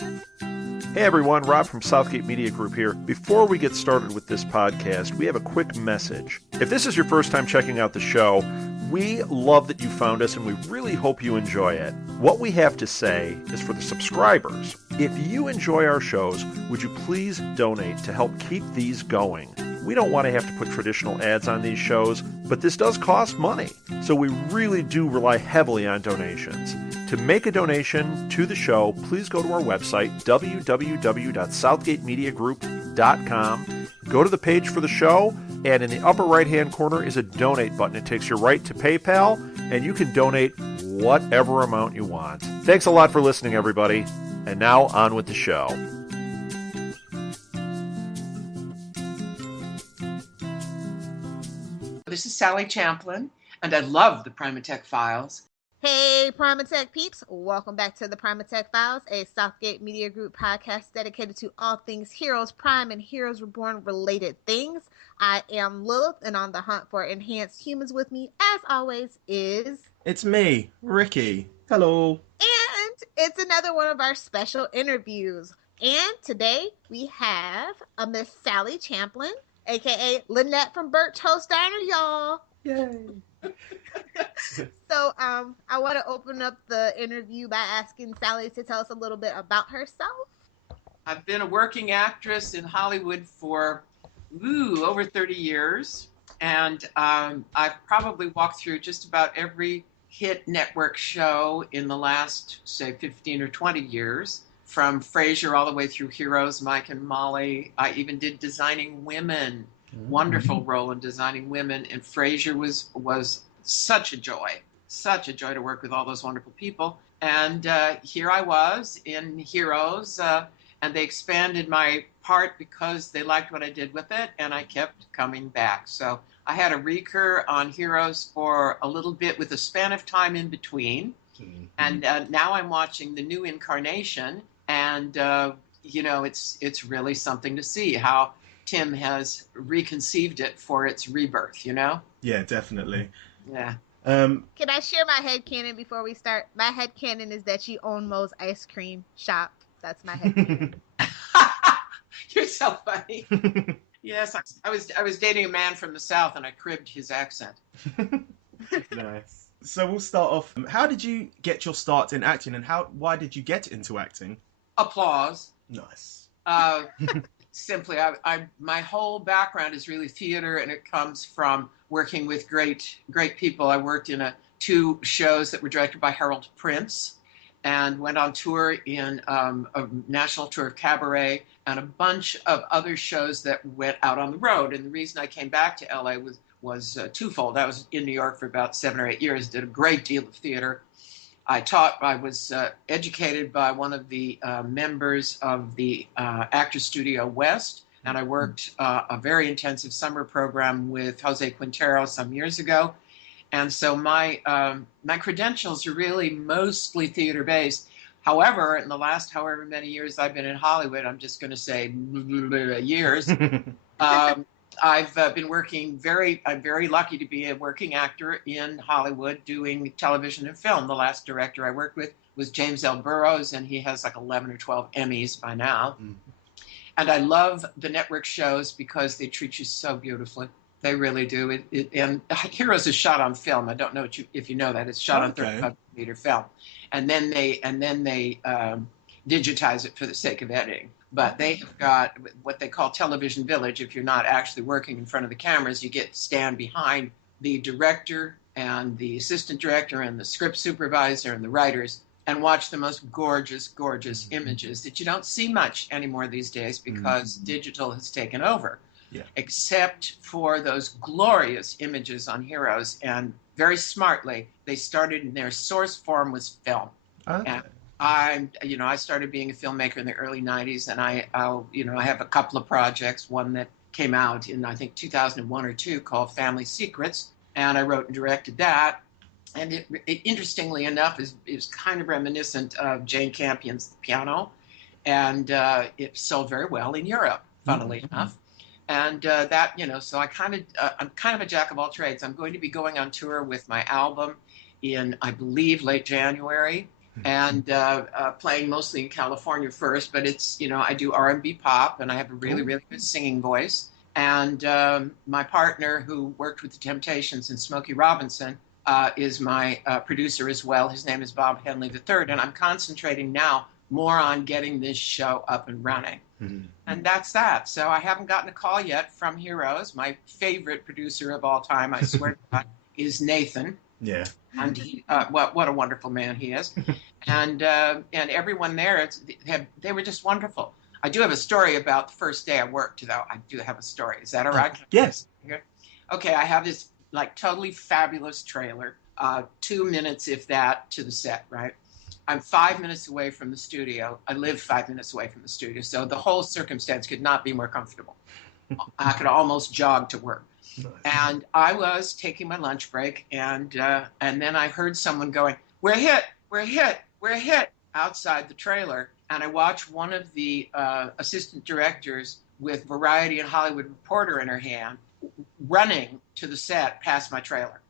Hey everyone, Rob from Southgate Media Group here. Before we get started with this podcast, we have a quick message. If this is your first time checking out the show, we love that you found us and we really hope you enjoy it. What we have to say is for the subscribers, if you enjoy our shows, would you please donate to help keep these going? We don't want to have to put traditional ads on these shows, but this does cost money, so we really do rely heavily on donations. To make a donation to the show, please go to our website, www.southgatemediagroup.com. Go to the page for the show, and in the upper right-hand corner is a donate button. It takes you right to PayPal, and you can donate whatever amount you want. Thanks a lot for listening, everybody. And now, on with the show. This is Sally Champlin, and I love the Primatech Files. Hey, Primatech peeps. Welcome back to the Primatech Files, a Southgate Media Group podcast dedicated to all things Heroes Prime and Heroes Reborn related things. I am Lilith, and on the hunt for enhanced humans with me, as always, is... It's me, Ricky. Hello. And it's another one of our special interviews. And today we have a Miss Sally Champlin, a.k.a. Lynette from Burt Toast Diner, y'all. Yay. So I want to open up the interview by asking Sally to tell us a little bit about herself. I've been a working actress in Hollywood for over 30 years, and I've probably walked through just about every hit network show in the last, say, 15 or 20 years, from Frasier all the way through Heroes, Mike and Molly. I even did Designing Women. Wonderful role in Designing Women, and Frasier was such a joy to work with all those wonderful people. And here I was in Heroes, and they expanded my part because they liked what I did with it, and I kept coming back. So I had a recur on Heroes for a little bit with a span of time in between, and now I'm watching the new incarnation, and it's really something to see how Tim has reconceived it for its rebirth, Yeah, definitely. Yeah. Can I share my headcanon before we start? My headcanon is that you own Moe's Ice Cream Shop. That's my headcanon. You're so funny. Yes, I was dating a man from the South, and I cribbed his accent. Nice. So we'll start off. How did you get your start in acting, and why did you get into acting? Applause. Nice. Simply, my whole background is really theater, and it comes from working with great people. I worked in 2 shows that were directed by Harold Prince, and went on tour in a national tour of Cabaret, and a bunch of other shows that went out on the road. And the reason I came back to LA was twofold. I was in New York for about 7 or 8 years, did a great deal of theater. I was educated by one of the members of the Actors Studio West, and I worked a very intensive summer program with Jose Quintero some years ago. And so my credentials are really mostly theater-based. However, in the last however many years I've been in Hollywood, I'm just going to say years, I've been working I'm very lucky to be a working actor in Hollywood doing television and film. The last director I worked with was James L. Burrows, and he has like 11 or 12 Emmys by now. And I love the network shows because they treat you so beautifully. They really do. And Heroes is shot on film. I don't know if you know that. It's shot on 35mm film. And then they digitize it for the sake of editing. But they have got what they call Television Village. If you're not actually working in front of the cameras, you get to stand behind the director and the assistant director and the script supervisor and the writers and watch the most gorgeous images that you don't see much anymore these days because digital has taken over. Yeah. Except for those glorious images on Heroes. And very smartly, they started in their source form was film. Okay. And I started being a filmmaker in the early 90s, and I have a couple of projects, one that came out in, I think, 2001 or 2 called Family Secrets, and I wrote and directed that. And it interestingly enough, is kind of reminiscent of Jane Campion's The Piano, and it sold very well in Europe, funnily enough. And so I'm kind of a jack of all trades. I'm going to be going on tour with my album in, I believe, late January. and playing mostly in California first. But it's, I do R&B pop, and I have a really, really good singing voice. And my partner, who worked with the Temptations and Smokey Robinson, is my producer as well. His name is Bob Henley III, and I'm concentrating now more on getting this show up and running. Mm-hmm. And that's that. So I haven't gotten a call yet from Heroes. My favorite producer of all time, I swear to God, is Nathan. Yeah. And he, what a wonderful man he is. And everyone there, they were just wonderful. I do have a story about the first day I worked, though. I do have a story. Is that all right? Yes. Okay, I have this like totally fabulous trailer, 2 minutes, if that, to the set, right? I'm 5 minutes away from the studio. I live 5 minutes away from the studio, so the whole circumstance could not be more comfortable. I could almost jog to work. Nice. And I was taking my lunch break, and then I heard someone going, "We're hit, we're hit, we're hit," outside the trailer. And I watched one of the assistant directors with Variety and Hollywood Reporter in her hand running to the set past my trailer.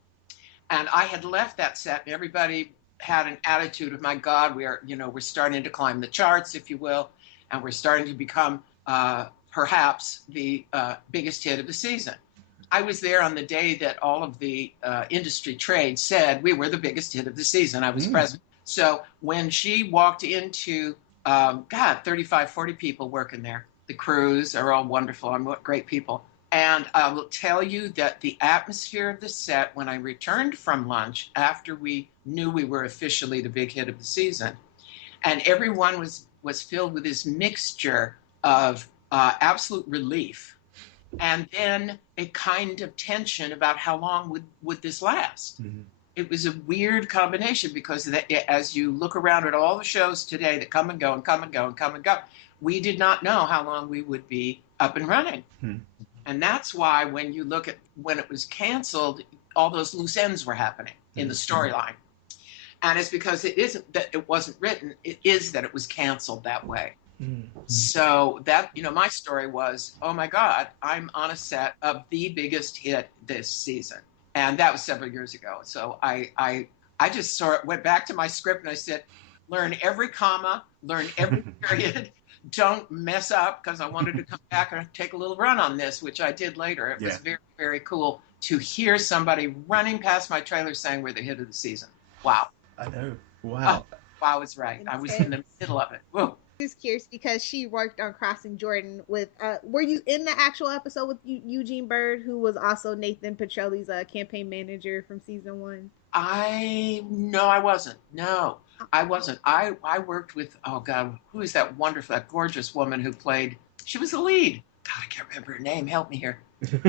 And I had left that set, and everybody had an attitude of, my God, we're starting to climb the charts, if you will, and we're starting to become perhaps the biggest hit of the season. I was there on the day that all of the industry trade said we were the biggest hit of the season. I was present. So when she walked into, 35, 40 people working there. The crews are all wonderful. I'm great people. And I will tell you that the atmosphere of the set, when I returned from lunch, after we knew we were officially the big hit of the season, and everyone was filled with this mixture of absolute relief and then a kind of tension about how long would this last. Mm-hmm. It was a weird combination because as you look around at all the shows today that come and go and come and go and come and go, we did not know how long we would be up and running. Mm-hmm. And that's why when you look at when it was canceled, all those loose ends were happening in the storyline. And it's because it isn't that it wasn't written, it is that it was canceled that way. Mm-hmm. So that, my story was, oh my God, I'm on a set of the biggest hit this season. And that was several years ago. So I just went back to my script and I said, learn every comma, learn every period. Don't mess up, because I wanted to come back and take a little run on this, which I did later. It was very, very cool to hear somebody running past my trailer saying we're the hit of the season. Wow. I know. Wow. Oh, wow is right. I was in the middle of it. Whoa. Just curious because she worked on Crossing Jordan with, were you in the actual episode with Eugene Bird, who was also Nathan Petrelli's campaign manager from season 1? No, I wasn't. No, I wasn't. I worked with, oh God, who is that wonderful, that gorgeous woman who played, she was the lead. God, I can't remember her name. Help me here.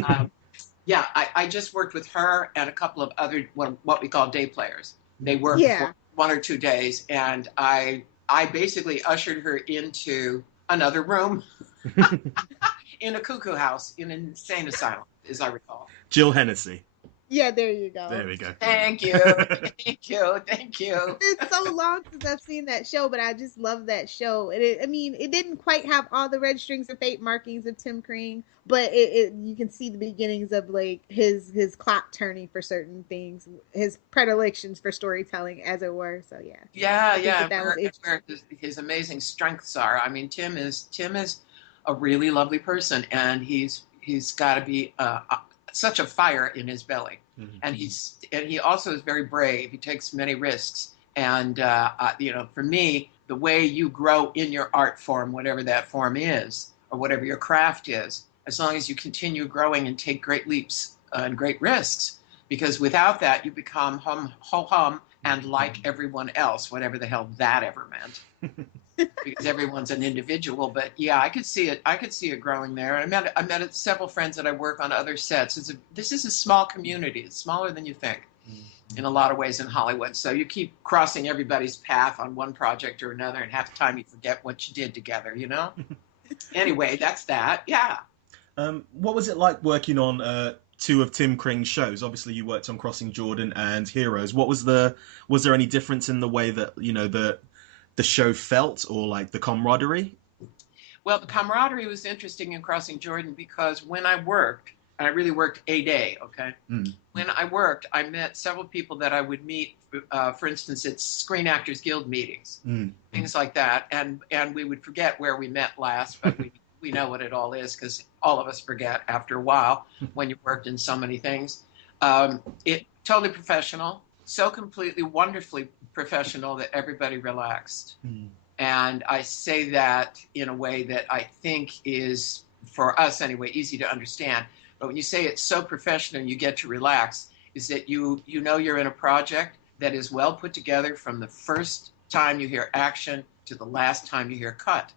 I just worked with her and a couple of other, what we call day players. They worked for 1 or 2 days, and I basically ushered her into another room in a cuckoo house in an insane asylum, as I recall. Jill Hennessy. Yeah, there you go. There we go. Thank you. Thank you. It's so long since I've seen that show, but I just love that show. It didn't quite have all the red strings of fate markings of Tim Kring, but you can see the beginnings of like his clock turning for certain things, his predilections for storytelling, as it were. So yeah. Where his amazing strengths are. I mean, Tim is a really lovely person, and he's got to be such a fire in his belly. Mm-hmm. And he also is very brave. He takes many risks. And, for me, the way you grow in your art form, whatever that form is, or whatever your craft is, as long as you continue growing and take great leaps and great risks, because without that, you become ho-hum and like everyone else, whatever the hell that ever meant. Because everyone's an individual, but yeah, I could see it growing there. And I met several friends that I work on other sets. This is a small community. It's smaller than you think in a lot of ways in Hollywood. So you keep crossing everybody's path on one project or another, and half the time you forget what you did together, Anyway, that's that. Yeah. What was it like working on 2 of Tim Kring's shows? Obviously you worked on Crossing Jordan and Heroes. Was there any difference in the way that, the show felt, or like the camaraderie? Well, the camaraderie was interesting in Crossing Jordan because when I worked, and I really worked a day, okay? Mm. When I worked, I met several people that I would meet, for instance, at Screen Actors Guild meetings, things like that, and we would forget where we met last, but we know what it all is, because all of us forget after a while when you worked in so many things. It totally professional, so completely, wonderfully professional that everybody relaxed. And I say that in a way that I think is, for us anyway, easy to understand. But when you say it's so professional, you get to relax, is that you know you're in a project that is well put together from the first time you hear action to the last time you hear cut.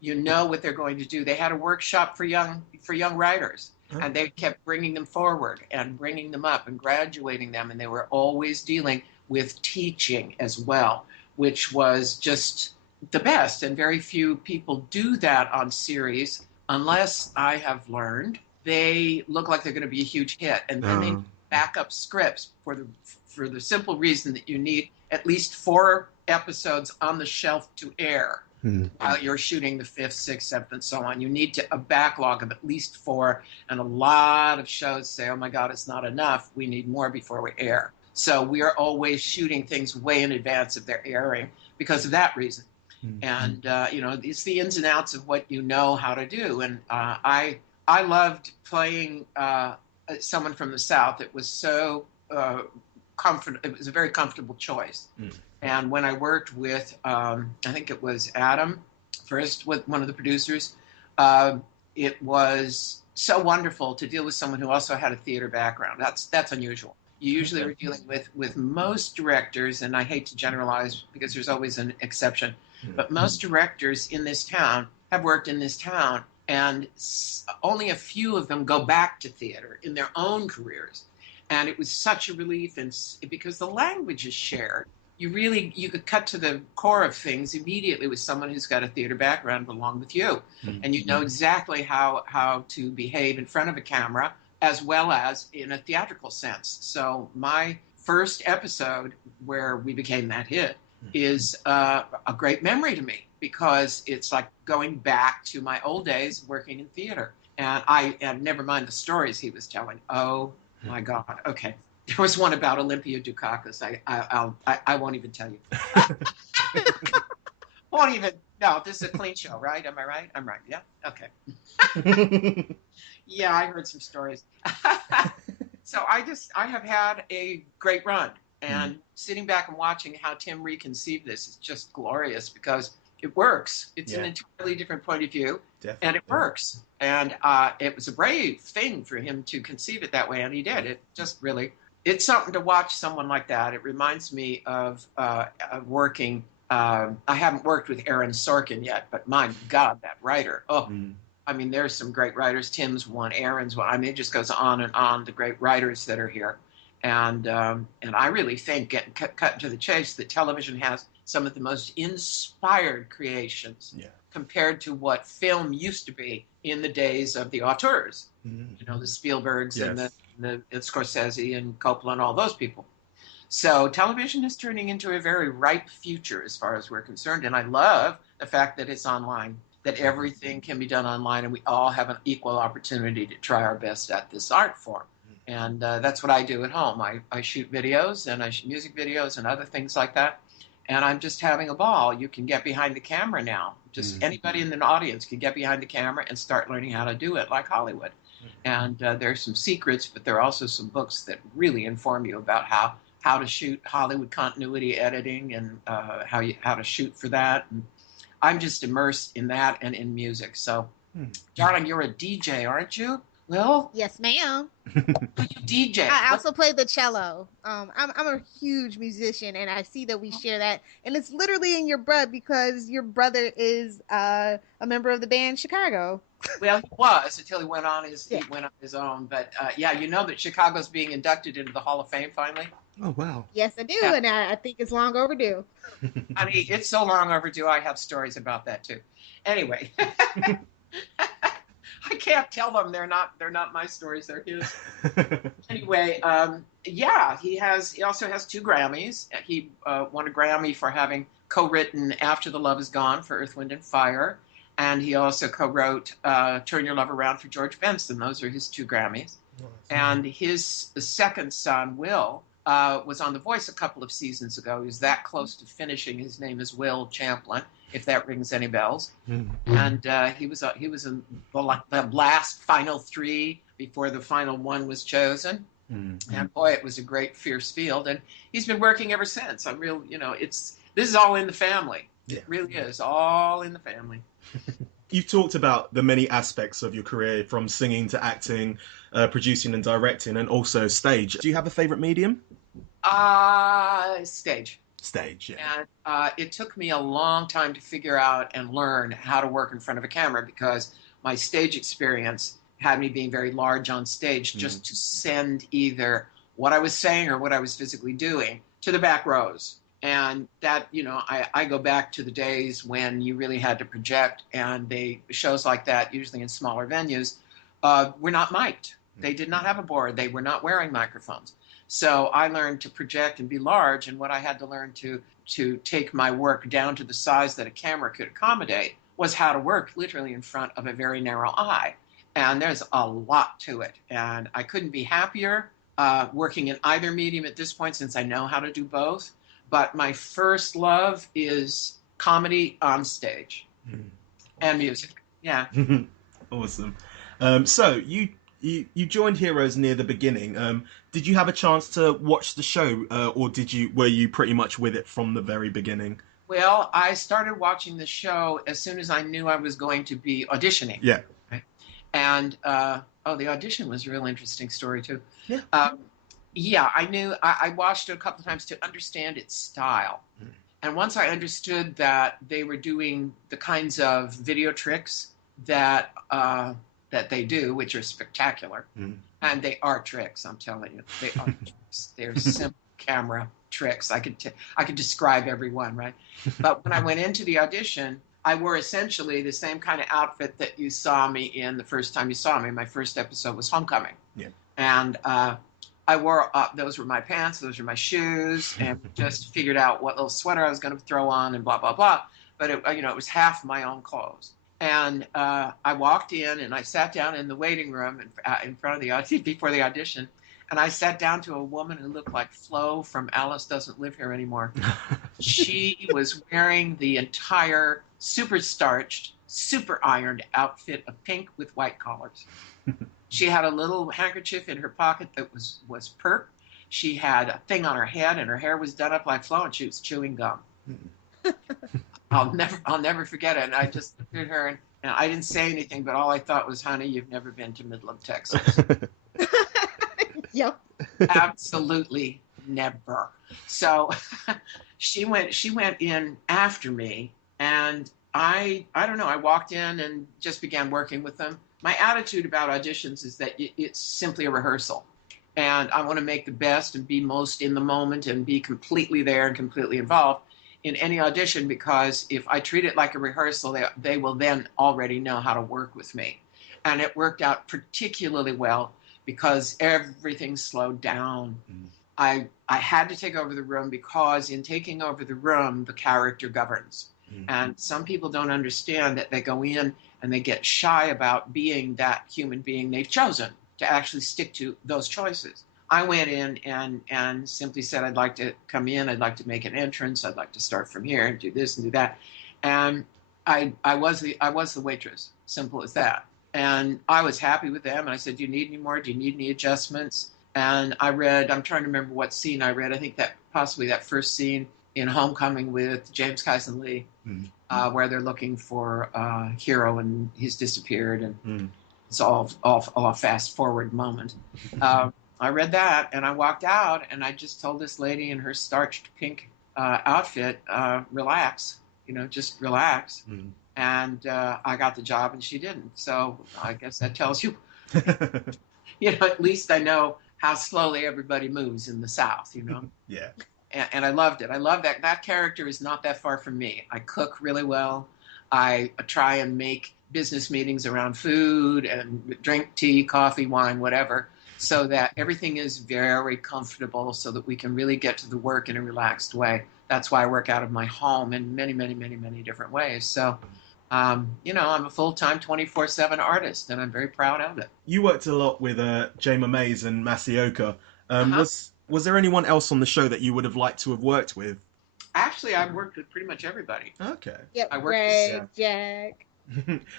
You know what they're going to do. They had a workshop for young writers, and they kept bringing them forward and bringing them up and graduating them, and they were always dealing with teaching as well, which was just the best. And very few people do that on series, unless I have learned they look like they're going to be a huge hit, and then they back up scripts for the simple reason that you need at least 4 episodes on the shelf to air while you're shooting the 5th, 6th, 7th, and so on. You need a backlog of at least 4, and a lot of shows say, oh my God, it's not enough. We need more before we air. So we are always shooting things way in advance of their airing because of that reason. And, it's the ins and outs of what you know how to do. And I loved playing someone from the South. It was so comfortable. It was a very comfortable choice. And when I worked with, I think it was Adam first, with one of the producers, it was so wonderful to deal with someone who also had a theater background. That's unusual. You usually are dealing with most directors, and I hate to generalize because there's always an exception, but most directors in this town have worked in this town, and only a few of them go back to theater in their own careers. And it was such a relief, and because the language is shared, you could cut to the core of things immediately with someone who's got a theater background along with you. And you know exactly how to behave in front of a camera as well as in a theatrical sense. So my first episode where we became that hit is a great memory to me, because it's like going back to my old days working in theater. And never mind the stories he was telling. Oh my God. Okay. There was one about Olympia Dukakis. I won't even tell you. Won't even. No, this is a clean show, right? Am I right? I'm right. Yeah. Okay. Yeah, I heard some stories. So I have had a great run, and sitting back and watching how Tim reconceived this is just glorious, because it works. It's an entirely different point of view, and it works. And it was a brave thing for him to conceive it that way, and he did. It just really, it's something to watch someone like that. It reminds me of working. I haven't worked with Aaron Sorkin yet, but my God, that writer. Oh, I mean, there's some great writers. Tim's one, Aaron's one. I mean, it just goes on and on, the great writers that are here. And I really think, getting cut to the chase, that television has some of the most inspired creations compared to what film used to be in the days of the auteurs. You know, the Spielbergs and the Scorsese and Coppola and all those people. So television is turning into a very ripe future as far as we're concerned. And I love the fact that it's online, that everything can be done online, and we all have an equal opportunity to try our best at this art form. And that's what I do at home. I shoot videos, and I shoot music videos and other things like that. And I'm just having a ball. You can get behind the camera now. Just anybody in the audience can get behind the camera and start learning how to do it like Hollywood. And there's some secrets, but there are also some books that really inform you about how to shoot Hollywood continuity editing, and how to shoot for that. And I'm just immersed in that and in music. So, darling, you're a DJ, aren't you? Well, yes, ma'am. You DJ. I also play the cello. I'm a huge musician, and I see that we share that, and it's literally in your blood, because your brother is a member of the band Chicago. Well, he was until he went on his own. But you know that Chicago's being inducted into the Hall of Fame finally. Oh wow! Yes, I do, and I think it's long overdue. I mean, it's so long overdue. I have stories about that too. Anyway. I can't tell them. They're not my stories. They're his. Anyway, he also has 2 Grammys. He won a Grammy for having co-written After the Love Is Gone for Earth, Wind and Fire. And he also co-wrote Turn Your Love Around for George Benson. Those are his 2 Grammys. And his second son, Will, was on The Voice a couple of seasons ago. He was that close to finishing. His name is Will Champlin, if that rings any bells. And he was in the last final 3 before the final 1 was chosen. And boy, it was a great, fierce field. And he's been working ever since. This is all in the family. Yeah. It really is all in the family. You've talked about the many aspects of your career, from singing to acting, producing and directing, and also stage. Do you have a favorite medium? Stage. Stage, yeah. And it took me a long time to figure out and learn how to work in front of a camera, because my stage experience had me being very large on stage just to send either what I was saying or what I was physically doing to the back rows. And that, I go back to the days when you really had to project, and shows like that, usually in smaller venues, were not mic'd. They did not have a board. They were not wearing microphones. So I learned to project and be large, and what I had to learn to take my work down to the size that a camera could accommodate was how to work literally in front of a very narrow eye. And there's a lot to it. And I couldn't be happier working in either medium at this point, since I know how to do both. But my first love is comedy on stage and music. Yeah. Awesome. So you joined Heroes near the beginning. Did you have a chance to watch the show, or were you pretty much with it from the very beginning? Well, I started watching the show as soon as I knew I was going to be auditioning. Yeah. Right? And the audition was a real interesting story too. Yeah. I knew. I watched it a couple of times to understand its style. And once I understood that they were doing the kinds of video tricks that they do, which are spectacular, and they are tricks. I'm telling you, they are tricks. They're simple camera tricks. I could describe every one, right? But when I went into the audition, I wore essentially the same kind of outfit that you saw me in the first time you saw me. My first episode was Homecoming. Yeah. And I wore those were my pants, those were my shoes, and just figured out what little sweater I was going to throw on and blah, blah, blah. But it was half my own clothes. And I walked in and I sat down in the waiting room in front of the audition, before the audition. And I sat down to a woman who looked like Flo from Alice Doesn't Live Here Anymore. She was wearing the entire super starched, super ironed outfit of pink with white collars. She had a little handkerchief in her pocket that was perp. She had a thing on her head, and her hair was done up like Flo, and she was chewing gum. I'll never forget it. And I just looked at her, and I didn't say anything, but all I thought was, "Honey, you've never been to Midland, Texas." Yep. Absolutely never. So she went in after me, and I don't know. I walked in and just began working with them. My attitude about auditions is that it's simply a rehearsal, and I want to make the best and be most in the moment and be completely there and completely involved in any audition, because if I treat it like a rehearsal, they will then already know how to work with me. And it worked out particularly well because everything slowed down. I had to take over the room, because in taking over the room, the character governs. And some people don't understand that. They go in and they get shy about being that human being they've chosen to actually stick to those choices. I went in and simply said, I'd like to come in, I'd like to make an entrance, I'd like to start from here and do this and do that. And I was the waitress, simple as that. And I was happy with them. And I said, do you need any more? Do you need any adjustments? And I'm trying to remember what scene I read. I think that possibly that first scene in Homecoming with James Kyson Lee, where they're looking for a hero and he's disappeared, and it's all a fast forward moment. I read that and I walked out, and I just told this lady in her starched pink outfit, relax, just relax. And I got the job and she didn't. So I guess that tells you, at least I know how slowly everybody moves in the South, Yeah. And I loved it. I love that character is not that far from me. I cook really well. I try and make business meetings around food and drink tea, coffee, wine, whatever, so that everything is very comfortable so that we can really get to the work in a relaxed way. That's why I work out of my home in many, many, many, many different ways. So You know, I'm a full-time 24/7 artist, and I'm very proud of it. You worked a lot with Jayma Mays and Masioka. Uh-huh. Was there anyone else on the show that you would have liked to have worked with? Actually, I've worked with pretty much everybody. Okay. Yep, I worked Greg, with Jack.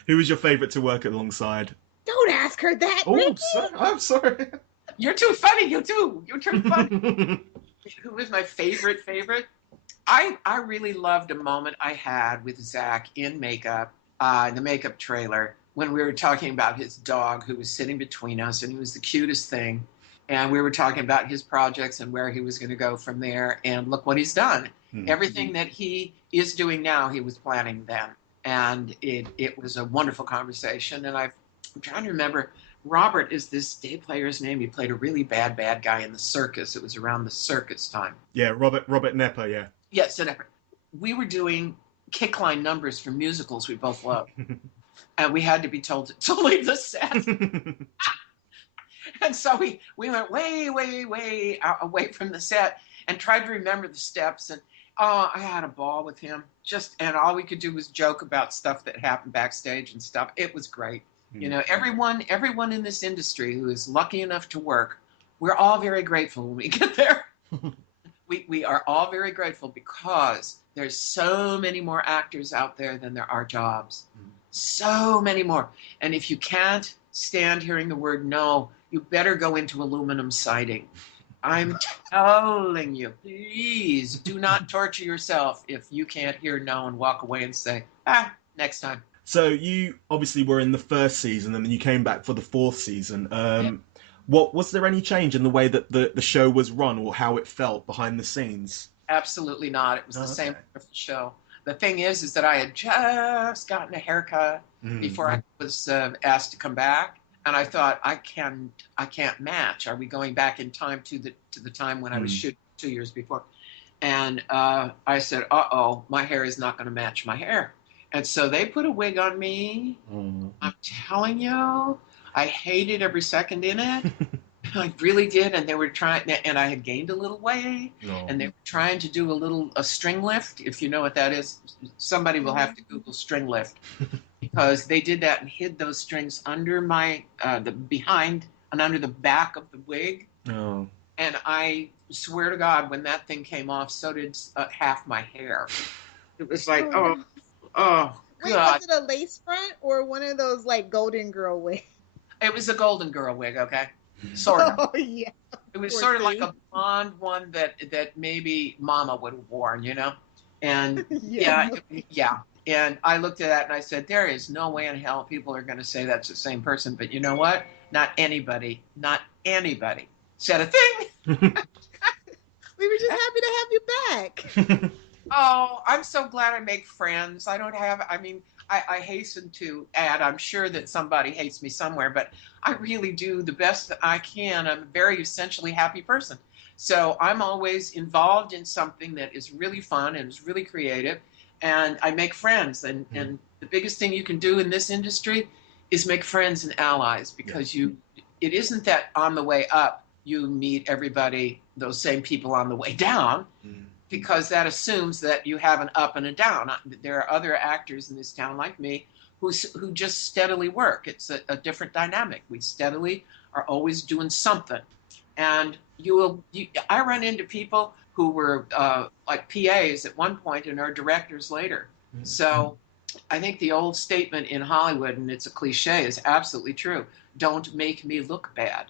Who was your favourite to work alongside? Don't ask her that, Oh, Ricky. I'm sorry. You're too funny, you too. You're too funny. Who was my favorite? I really loved a moment I had with Zach in makeup, the makeup trailer, when we were talking about his dog who was sitting between us, and he was the cutest thing. And we were talking about his projects and where he was going to go from there. And look what he's done. Everything that he is doing now, he was planning then. And it was a wonderful conversation. And I'm trying to remember, Robert is this day player's name. He played a really bad guy in the circus. It was around the circus time. Yeah, Robert Nepper, yeah. Yes, we were doing kickline numbers for musicals we both loved. And we had to be told to leave the set. And so we went way away from the set and tried to remember the steps. And I had a ball with him. And all we could do was joke about stuff that happened backstage and stuff. It was great. You know, everyone in this industry who is lucky enough to work, we're all very grateful when we get there. We are all very grateful because there's so many more actors out there than there are jobs. So many more. And if you can't stand hearing the word no, you better go into aluminum siding. I'm telling you, please do not torture yourself if you can't hear no and walk away and say, next time. So you obviously were in the first season and then you came back for the fourth season. What was there any change in the way that the show was run or how it felt behind the scenes? Absolutely not. It was the same show. The thing is that I had just gotten a haircut before I was asked to come back. And I thought, I can't match. Are we going back in time to the time when I was shooting 2 years before? And I said, my hair is not going to match my hair. And so they put a wig on me. I'm telling you, I hated every second in it. I really did. And they were trying, and I had gained a little weight. And they were trying to do a string lift. If you know what that is, somebody will have to Google string lift. Because they did that and hid those strings under behind and under the back of the wig. And I swear to God, when that thing came off, so did half my hair. It was like, oh, Wait, God. was it a lace front or one of those like Golden Girl wigs? It was a Golden Girl wig, okay? Sort of. Oh, yeah. It was Poor sort of thing. like a blonde one that maybe Mama would have worn, you know? And Yeah. yeah. And I looked at that and I said, there is no way in hell people are going to say that's the same person. But you know what? Not anybody said a thing. We were just happy to have you back. Oh, I'm so glad I make friends. I hasten to add, I'm sure that somebody hates me somewhere, but I really do the best that I can. I'm a very essentially happy person. So I'm always involved in something that is really fun and is really creative. And I make friends. And the biggest thing you can do in this industry is make friends and allies because it isn't that on the way up you meet everybody, those same people on the way down, because that assumes that you have an up and a down. There are other actors in this town like me who just steadily work. It's a different dynamic. We steadily are always doing something. And I run into people who were like PAs at one point and are directors later. So I think the old statement in Hollywood, and it's a cliche, is absolutely true. Don't make me look bad.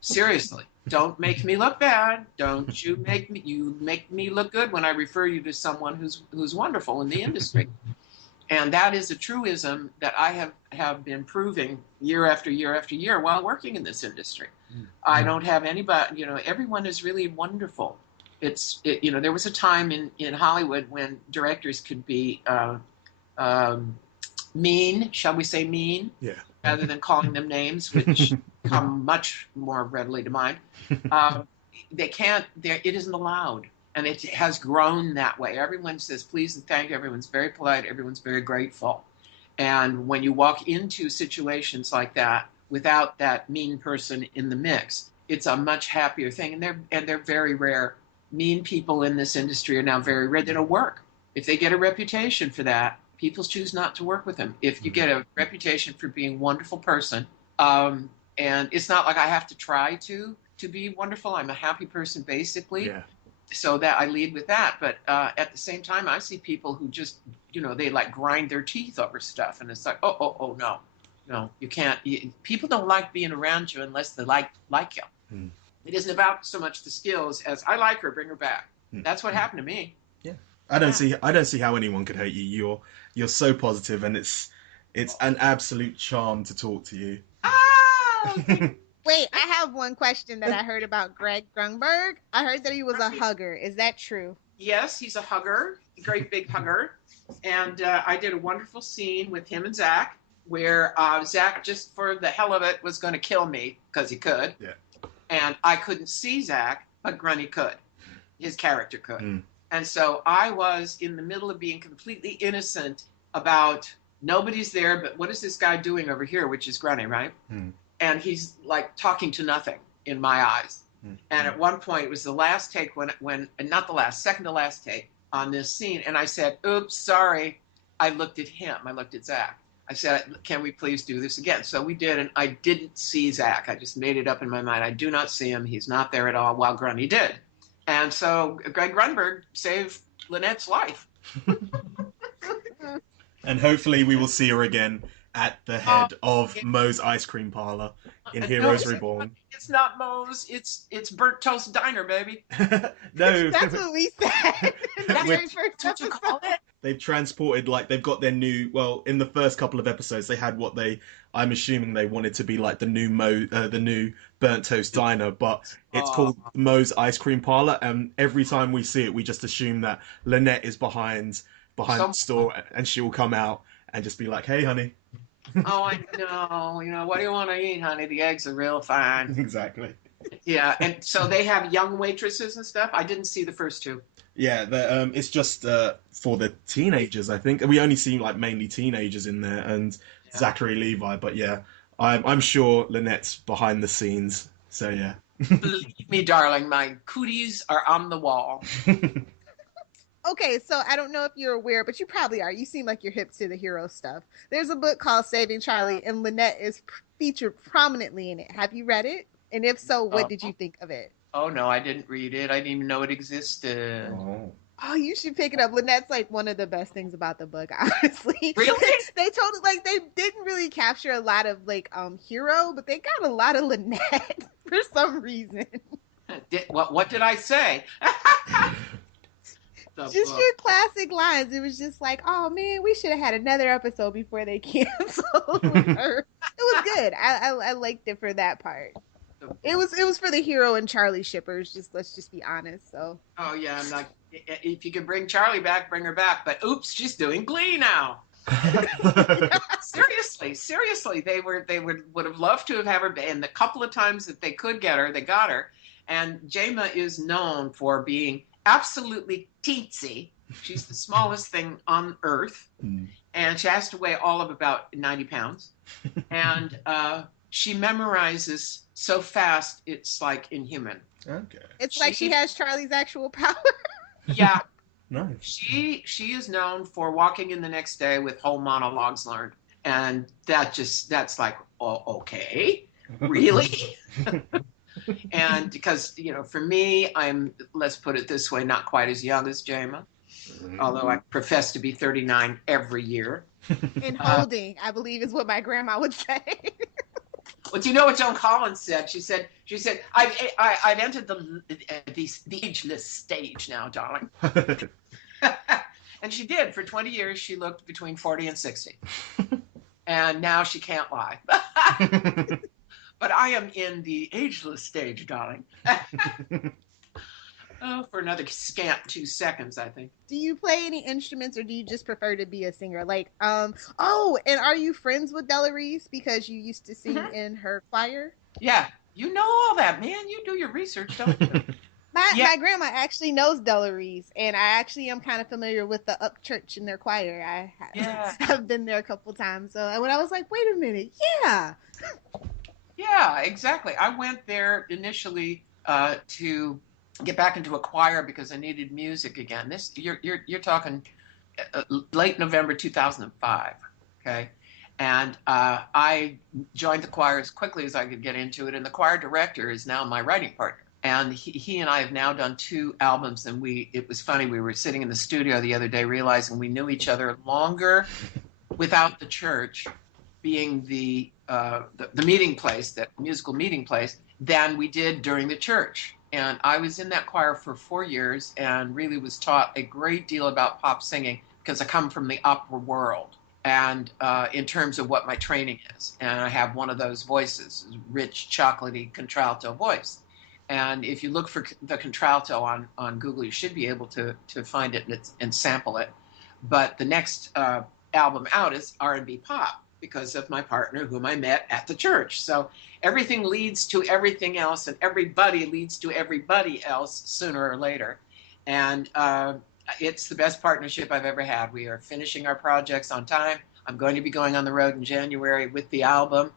Seriously, don't make me look bad. Don't you make me look good when I refer you to someone who's wonderful in the industry. And that is a truism that I have been proving year after year after year while working in this industry. I don't have anybody, everyone is really wonderful. There was a time in Hollywood when directors could be mean, shall we say mean, rather than calling them names, which come much more readily to mind. They can't, it isn't allowed. And it has grown that way. Everyone says please and thank you. Everyone's very polite. Everyone's very grateful. And when you walk into situations like that without that mean person in the mix, it's a much happier thing. And they're very rare. Mean people in this industry are now very rare. They don't work. If they get a reputation for that, people choose not to work with him. If you get a reputation for being a wonderful person, and it's not like I have to try to be wonderful. I'm a happy person, basically. Yeah. So that I lead with that. But at the same time, I see people who just, they like grind their teeth over stuff. And it's like, oh, no, you can't. People don't like being around you unless they like you. Mm. It isn't about so much the skills as I like her, bring her back. That's what happened to me. Yeah. I don't see how anyone could hate you. You're so positive, and it's an absolute charm to talk to you. Ah! Wait, I have one question that I heard about Greg Grunberg. I heard that he was a hugger. Is that true? Yes, he's a hugger, a great big hugger. And I did a wonderful scene with him and Zach where Zach, just for the hell of it, was going to kill me because he could. Yeah. And I couldn't see Zach, but Grunny could. His character could. Mm. And so I was in the middle of being completely innocent about nobody's there, but what is this guy doing over here, which is Grunny, right? Mm. And he's like talking to nothing in my eyes. Mm. And at one point, it was the last take when not the last, second to last take on this scene. And I said, oops, sorry. I looked at him. I looked at Zach. I said, can we please do this again? So we did, and I didn't see Zach. I just made it up in my mind. I do not see him. He's not there at all, while Grunny did. And so Greg Grunberg saved Lynette's life. And hopefully we will see her again at the head of Moe's Ice Cream Parlor in Heroes Reborn. It's not Moe's. It's Burnt Toast Diner, baby. No. That's what we said. That's Very first what you call it. They've transported, they've got their new, in the first couple of episodes, they had I'm assuming they wanted to be like the new Burnt Toast Diner, but it's called Moe's Ice Cream Parlor, and every time we see it, we just assume that Lynette is behind the store, and she will come out and just be like, hey, honey. Oh, I know. What do you want to eat, honey? The eggs are real fine. Exactly. Yeah, and so they have young waitresses and stuff. I didn't see the first two. Yeah, it's just for the teenagers, I think. We only see mainly teenagers in there, and Zachary Levi. But yeah, I'm sure Lynette's behind the scenes. So yeah. Believe me, darling, my cooties are on the wall. Okay, so I don't know if you're aware, but you probably are. You seem like you're hip to the hero stuff. There's a book called Saving Charlie, and Lynette is featured prominently in it. Have you read it? And if so, what did you think of it? Oh, no, I didn't read it. I didn't even know it existed. Oh, you should pick it up. Lynette's one of the best things about the book, honestly. Really? They told they didn't really capture a lot of hero, but they got a lot of Lynette for some reason. What did I say? Just your classic lines. It was just like, oh man, we should have had another episode before they canceled her. It was good. I liked it for that part. It was for the hero and Charlie shippers. Let's just be honest. So. Oh yeah, I'm like, if you can bring Charlie back, bring her back. But oops, she's doing Glee now. Seriously, they would have loved to have had her. And the couple of times that they could get her, they got her. And Jayma is known for being absolutely teensy. She's the smallest thing on earth, and she has to weigh all of about 90 pounds. And she memorizes so fast, it's like inhuman. Okay. It's like she has Charlie's actual power. Yeah. Nice. She is known for walking in the next day with whole monologues learned. And that's like, oh, okay, really? And because, for me, let's put it this way, not quite as young as Jayma, although I profess to be 39 every year. And holding, I believe, is what my grandma would say. Well, do you know what Joan Collins said? She said, I've entered the ageless stage now, darling. And she did. For 20 years, she looked between 40 and 60. And now she can't lie. But I am in the ageless stage, darling. For another scant 2 seconds, I think. Do you play any instruments, or do you just prefer to be a singer? And are you friends with Della Reese because you used to sing in her choir? Yeah, you know all that, man. You do your research, don't you? My grandma actually knows Della Reese, and I actually am kind of familiar with the Up Church in their choir. I've been there a couple times. So when I was like, wait a minute, yeah. Yeah, exactly. I went there initially to get back into a choir because I needed music again. You're talking late November 2005. Okay. And I joined the choir as quickly as I could get into it. And the choir director is now my writing partner. And he and I have now done 2 albums. And it was funny. We were sitting in the studio the other day realizing we knew each other longer without the church being the meeting place, that musical meeting place, than we did during the church. And I was in that choir for 4 years and really was taught a great deal about pop singing because I come from the opera world. And in terms of what my training is. And I have one of those voices, rich, chocolatey contralto voice. And if you look for the contralto on Google, you should be able to find it and sample it. But the next album out is R&B pop because of my partner whom I met at the church. So everything leads to everything else, and everybody leads to everybody else sooner or later. And it's the best partnership I've ever had. We are finishing our projects on time. I'm going to be going on the road in January with the album,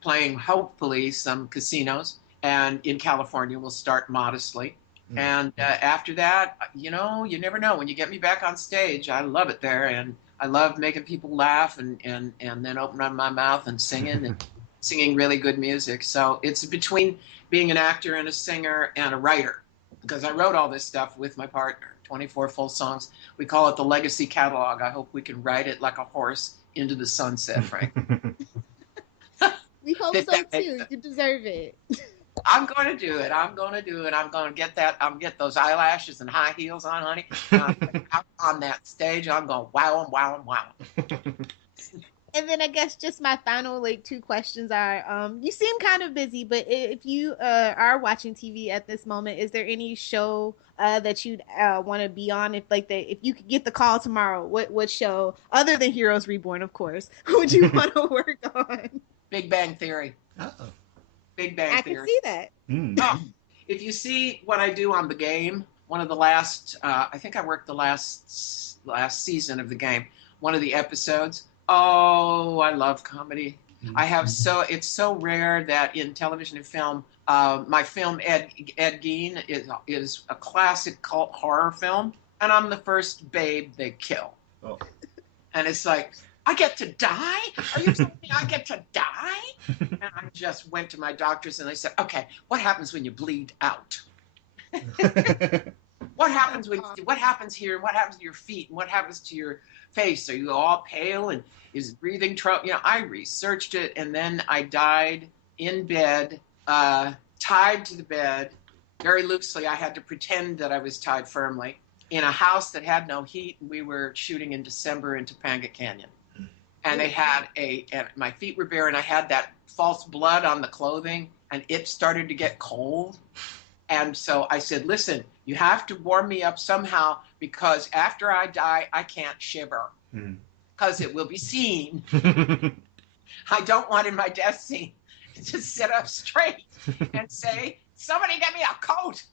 playing hopefully some casinos. And in California, we'll start modestly. And after that, you never know. When you get me back on stage, I love it there. And I love making people laugh and then open up my mouth and singing and singing really good music. So it's between being an actor and a singer and a writer, because I wrote all this stuff with my partner. 24 full songs. We call it the Legacy Catalog. I hope we can ride it like a horse into the sunset, Frank. We hope so too. You deserve it. I'm going to do it. I'm going to do it. I'm going to get that. I'm get those eyelashes and high heels on, honey. Out on that stage, I'm going to wow and wow and wow. And then I guess just my final 2 questions are, you seem kind of busy, but if you are watching TV at this moment, is there any show that you'd want to be on? If you could get the call tomorrow, what show, other than Heroes Reborn, of course, would you want to work on? Big Bang Theory. Uh-oh. Big Bang Theory. I can see that. Oh, if you see what I do on The Game, one of the last, I think I worked the last season of The Game, one of the episodes. Oh, I love comedy. It's so rare that in television and film, my film Ed Gein is a classic cult horror film, and I'm the first babe they kill. Oh. And it's like, I get to die? Are you telling me I get to die? And I just went to my doctors and they said, okay, what happens when you bleed out? What happens here? What happens to your feet? And what happens to your face? Are you all pale and is breathing trouble? I researched it, and then I died in bed, tied to the bed very loosely. I had to pretend that I was tied firmly in a house that had no heat. And we were shooting in December in Topanga Canyon, and they had and my feet were bare, and I had that false blood on the clothing, and it started to get cold. And so I said, listen, you have to warm me up somehow, because after I die, I can't shiver because it will be seen. I don't want in my death scene to sit up straight and say, somebody get me a coat.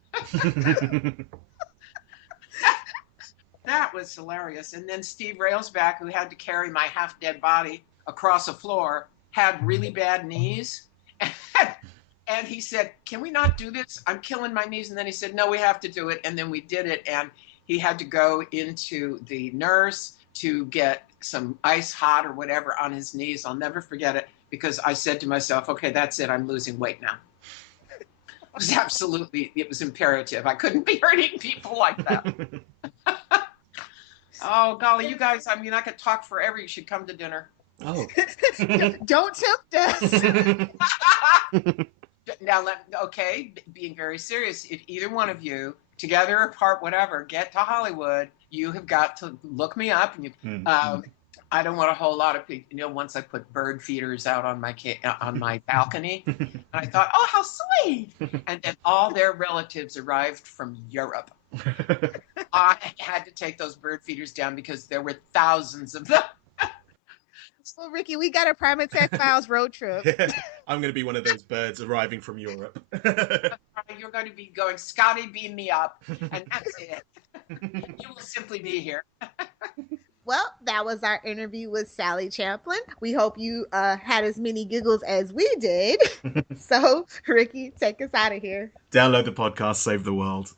That was hilarious. And then Steve Railsback, who had to carry my half-dead body across a floor, had really bad knees. And he said, can we not do this? I'm killing my knees. And then he said, no, we have to do it. And then we did it. And he had to go into the nurse to get some ice hot or whatever on his knees. I'll never forget it, because I said to myself, okay, that's it. I'm losing weight now. It was imperative. I couldn't be hurting people like that. Oh, golly, you guys, I could talk forever. You should come to dinner. Oh. Don't tempt us. Now, being very serious, if either one of you, together or apart, whatever, get to Hollywood, you have got to look me up. And I don't want a whole lot of people. Once I put bird feeders out on my balcony, and I thought, oh, how sweet! And then all their relatives arrived from Europe. I had to take those bird feeders down because there were thousands of them. Well, Ricky, we got a Prime Attack Files road trip. I'm going to be one of those birds arriving from Europe. You're going to be going, Scotty, beam me up, and that's it. You will simply be here. Well, that was our interview with Sally Champlin. We hope you had as many giggles as we did. So, Ricky, take us out of here. Download the podcast, save the world.